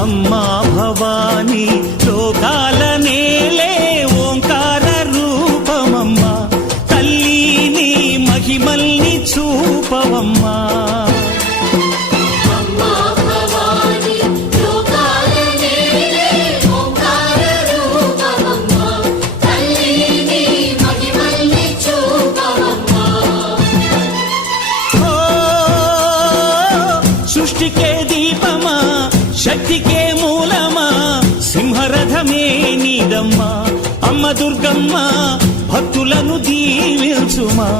అమ్మా భవానీ లోకాల నేలే ఓంకార రూపమమ్మా, తల్లి నీ మహిమల్ని చూపవమ్మా. సృష్టికే దీపమా, శక్తికే మూలమా, సింహరథమే నీదమ్మా. అమ్మ దుర్గమ్మ భక్తులను దీవించుమా.